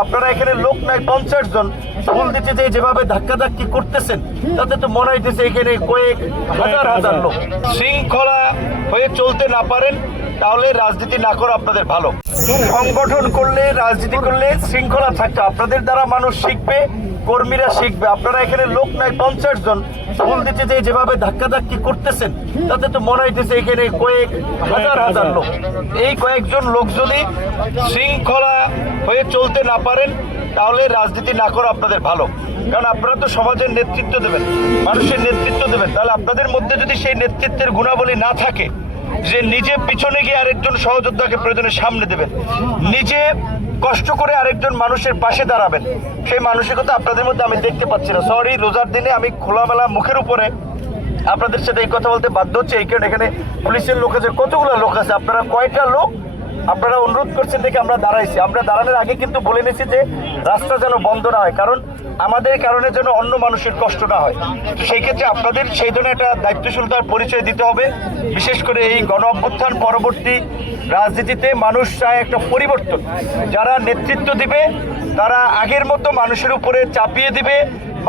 আপনারা এখানে লোক নাই 50 জন ফুল দিতে যে যেভাবে ধাক্কাধাক্কি করতেছেন তাতে তো মনে হইতেছে এখানে কয়েক হাজার হাজার লোক শৃঙ্খলা হয়ে চলতে না পারেন তাহলে রাজনীতি না করা আপনাদের ভালো। সংগঠন করলে রাজনীতি করলে শৃঙ্খলা থাকতে আপনাদের দ্বারা মানুষ শিখবে, কর্মীরা শিখবে। আপনারা এখানে লোক নাই 50 জন ফুল দিতে যে যেভাবে ধাক্কাধাক্কি করতেছেন তাতে তো মনে হইতেছে এখানে কয়েক হাজার হাজার লোক। এই কয়েকজন লোক যদি শৃঙ্খলা হয়ে চলতে না পারেন তাহলে রাজনীতি না করা আপনাদের ভালো। কারণ আপনারা তো সমাজের নেতৃত্ব দেবেন, মানুষের নেতৃত্ব দেবেন। তাহলে আপনাদের মধ্যে যদি সেই নেতৃত্বের গুণাবলী না থাকে যে নিজে পিছনে গিয়ে আরেকজন সহযোদ্ধাকে প্রয়োজনে সামনে দেবেন, নিজে কষ্ট করে আরেকজন মানুষের পাশে দাঁড়াবেন, সেই মানসিকতা আপনাদের মধ্যে আমি দেখতে পাচ্ছি না। সরি, রোজার দিনে আমি খোলামেলা মুখের উপরে আপনাদের সাথে এই কথা বলতে বাধ্য হচ্ছে। এই কারণে এখানে পুলিশের লোক আছে, কতগুলো লোক আছে, আপনারা কয়টা লোক আপনারা অনুরোধ করছেন দেখে আমরা দাঁড়াইছি। আমরা দাঁড়ানোর আগে কিন্তু বলে নিয়েছি যে রাস্তা যেন বন্ধ না হয়, কারণ আমাদের কারণে যেন অন্য মানুষের কষ্ট না হয়। তো সেই ক্ষেত্রে আপনাদের সেই জন্য একটা দায়িত্বশীলতার পরিচয় দিতে হবে। বিশেষ করে এই গণ অভ্যুত্থান পরবর্তী রাজনীতিতে মানুষ চায় একটা পরিবর্তন। যারা নেতৃত্ব দিবে তারা আগের মতো মানুষের উপরে চাপিয়ে দিবে,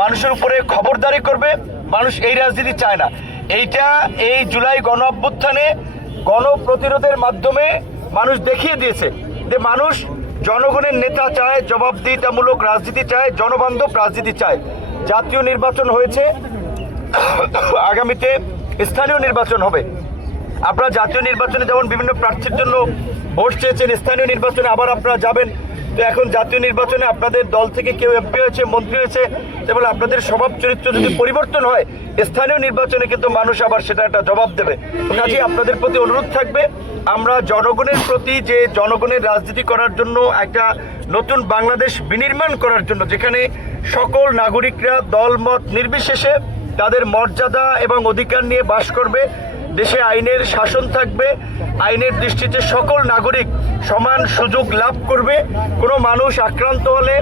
মানুষের উপরে খবরদারি করবে। মানুষ এই রাজনীতি চায় না। এইটা এই জুলাই গণ অভ্যুত্থানে গণপ্রতিরোধের মাধ্যমে মানুষ দেখিয়ে দিয়েছে যে মানুষ জনগণের নেতা চায়, জবাবদিহিতামূলক রাজনীতি চায়, জনবান্ধব রাজনীতি চায়। জাতীয় নির্বাচন হয়েছে, আগামীতে স্থানীয় নির্বাচন হবে। আপনারা জাতীয় নির্বাচনে যেমন বিভিন্ন প্রার্থীর জন্য ভোট চেয়েছেন, স্থানীয় নির্বাচনে আবার আপনারা যাবেন। তো এখন জাতীয় নির্বাচনে আপনাদের দল থেকে কেউ এমপি হয়েছে, মন্ত্রী হয়েছে, এবং আপনাদের স্বভাব চরিত্র যদি পরিবর্তন হয় স্থানীয় নির্বাচনে কিন্তু মানুষ আবার সেটা একটা জবাব দেবে। কাজেই আপনাদের প্রতি অনুরোধ থাকবে, আমরা জনগণের প্রতি যে জনগণের রাজনীতি করার জন্য একটা নতুন বাংলাদেশ বিনির্মাণ করার জন্য যেখানে সকল নাগরিকরা দলমত নির্বিশেষে তাদের মর্যাদা এবং অধিকার নিয়ে বাস করবে, দেশে আইনের শাসন থাকবে, আইনের দৃষ্টিতে সকল নাগরিক সমান সুযোগ লাভ করবে, কোনো মানুষ আক্রান্ত হলে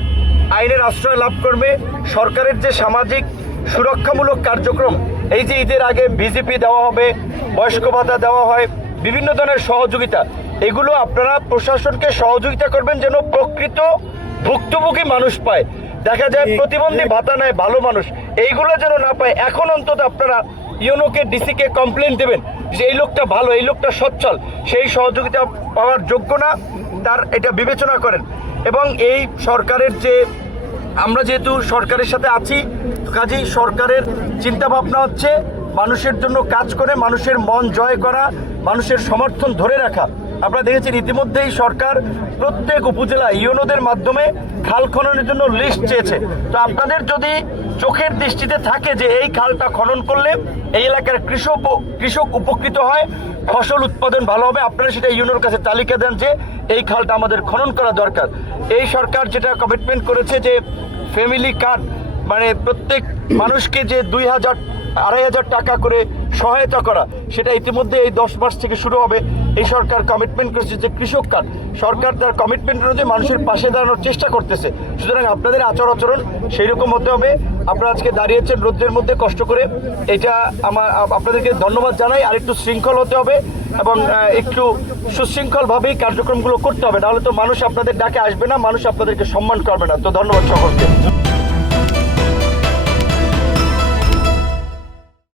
আইনের আশ্রয় লাভ করবে। সরকারের যে সামাজিক সুরক্ষামূলক কার্যক্রম, এই যে ঈদের আগে বিজেপি দেওয়া হবে, বয়স্ক ভাতা দেওয়া হয়, বিভিন্ন ধরনের সহযোগিতা, এগুলো আপনারা প্রশাসনকে সহযোগিতা করবেন যেন প্রকৃত ভুক্তভোগী মানুষ পায়। দেখা যায় প্রতিবন্ধী ভাতা নেয় ভালো মানুষ, এইগুলো যেন না পায়। এখন অন্তত আপনারা ইউনোকে ডিসিকে কমপ্লেন দেবেন যে এই লোকটা ভালো, এই লোকটা সচ্ছল, সেই সহযোগিতা পাওয়ার যোগ্য না, তার এটা বিবেচনা করেন। এবং এই সরকারের যে আমরা যেহেতু সরকারের সাথে আছি, কাজেই সরকারের চিন্তাভাবনা হচ্ছে মানুষের জন্য কাজ করে মানুষের মন জয় করা, মানুষের সমর্থন ধরে রাখা। আপনারা দেখেছেন ইতিমধ্যেই সরকার প্রত্যেক উপজেলা ইউনোদের মাধ্যমে খাল খননের জন্য লিস্ট চেয়েছে। তো আপনাদের যদি চোখের দৃষ্টিতে থাকে যে এই খালটা খনন করলে এই এলাকার কৃষক উপকৃত হয়, ফসল উৎপাদন ভালো হবে, আপনারা সেটা ইউনোর কাছে তালিকা দেন যে এই খালটা আমাদের খনন করা দরকার। এই সরকার যেটা কমিটমেন্ট করেছে যে ফ্যামিলি কার্ড, মানে প্রত্যেক মানুষকে যে 2,000-2,500 টাকা করে সহায়তা করা, সেটা ইতিমধ্যে এই 10 মাস থেকে শুরু হবে। এই সরকার কমিটমেন্ট করেছে যে কৃষক কার্ড, সরকার তার কমিটমেন্ট অনুযায়ী মানুষের পাশে দাঁড়ানোর চেষ্টা করতেছে। সুতরাং আপনাদের আচরণ সেই রকম হতে হবে। আপনারা আজকে দাঁড়িয়েছেন রোদ্রের মধ্যে কষ্ট করে, এটা আপনাদেরকে ধন্যবাদ জানাই। আর একটু শৃঙ্খল হতে হবে এবং একটু সুশৃঙ্খলভাবেই কার্যক্রমগুলো করতে হবে, নাহলে তো মানুষ আপনাদের ডাকে আসবে না, মানুষ আপনাদেরকে সম্মান করবে না। তো ধন্যবাদ সকলকে।